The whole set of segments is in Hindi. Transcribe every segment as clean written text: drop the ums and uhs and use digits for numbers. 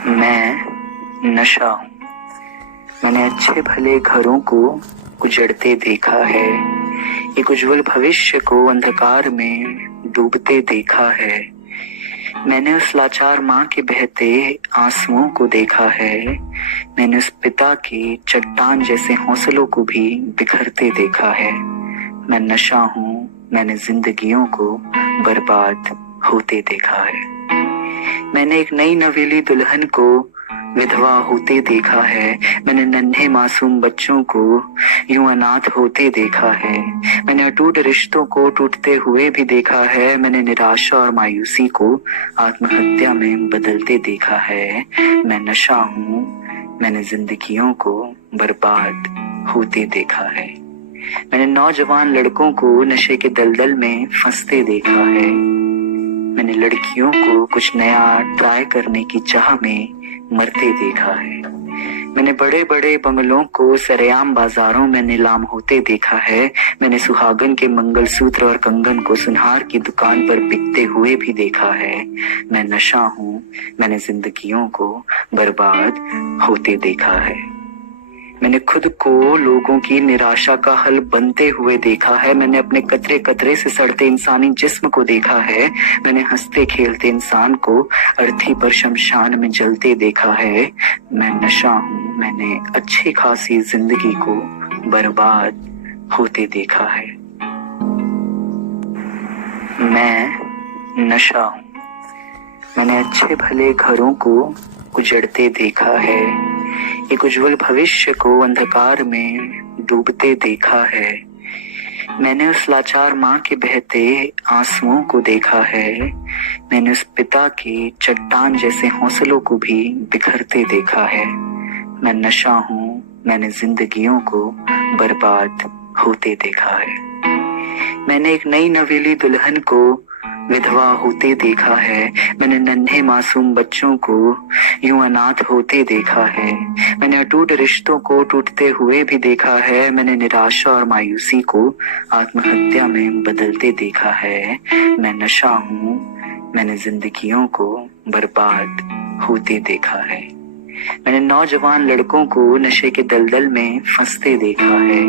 मैं नशा हूँ। मैंने अच्छे भले घरों को उजड़ते देखा है, एक उज्जवल भविष्य को अंधकार में डूबते देखा है। मैंने उस लाचार माँ के बहते आंसुओं को देखा है, मैंने उस पिता के चट्टान जैसे हौसलों को भी बिखरते देखा है। मैं नशा हूँ, मैंने जिंदगियों को बर्बाद होते देखा है। मैंने एक नई नवेली दुल्हन को विधवा होते देखा है, मैंने नन्हे मासूम बच्चों को यूं अनाथ होते देखा है। मैंने अटूट रिश्तों को टूटते हुए भी देखा है, मैंने निराशा और मायूसी को आत्महत्या में बदलते देखा है। मैं नशा हूँ, मैंने जिंदगियों को बर्बाद होते देखा है। मैंने नौजवान लड़कों को नशे के दलदल में फंसते देखा है, मैंने लड़कियों को कुछ नया ट्राई करने की चाह में मरते देखा है। मैंने बड़े बड़े बंगलों को सरेआम बाजारों में नीलाम होते देखा है, मैंने सुहागन के मंगलसूत्र और कंगन को सुनहार की दुकान पर बिकते हुए भी देखा है। मैं नशा हूँ, मैंने जिंदगियों को बर्बाद होते देखा है। मैंने खुद को लोगों की निराशा का हल बनते हुए देखा है, मैंने अपने कतरे कतरे से सड़ते इंसानी जिस्म को देखा है, मैंने हंसते खेलते इंसान को अर्थी पर शमशान में जलते देखा है। मैं नशा हूँ, मैंने अच्छी खासी जिंदगी को बर्बाद होते देखा है। मैं नशा हूँ। मैंने अच्छे भले घरों को उजड़ते देखा है, एक उज्जवल भविष्य को अंधकार में डूबते देखा है। मैंने उस लाचार माँ के बहते आंसुओं को देखा है, मैंने उस पिता के चट्टान जैसे हौसलों को भी बिखरते देखा है। मैं नशा हूँ, मैंने जिंदगियों को बर्बाद होते देखा है। मैंने एक नई नवेली दुल्हन को विधवा होते देखा है, मैंने नन्हे मासूम बच्चों को यूं अनाथ होते देखा है। मैंने अटूट रिश्तों को टूटते हुए भी देखा है, मैंने निराशा और मायूसी को आत्महत्या में बदलते देखा है। मैं नशा हूँ, मैंने जिंदगियों को बर्बाद होते देखा है। मैंने नौजवान लड़कों को नशे के दलदल में फंसते देखा है,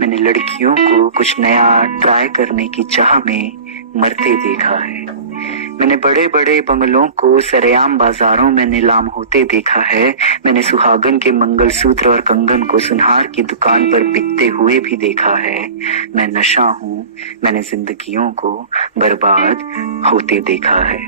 मैंने लड़कियों को कुछ नया ट्राई करने की चाह में मरते देखा है। मैंने बड़े बड़े बंगलों को सरेआम बाजारों में नीलाम होते देखा है, मैंने सुहागन के मंगलसूत्र और कंगन को सुनहार की दुकान पर बिकते हुए भी देखा है। मैं नशा हूँ, मैंने जिंदगियों को बर्बाद होते देखा है।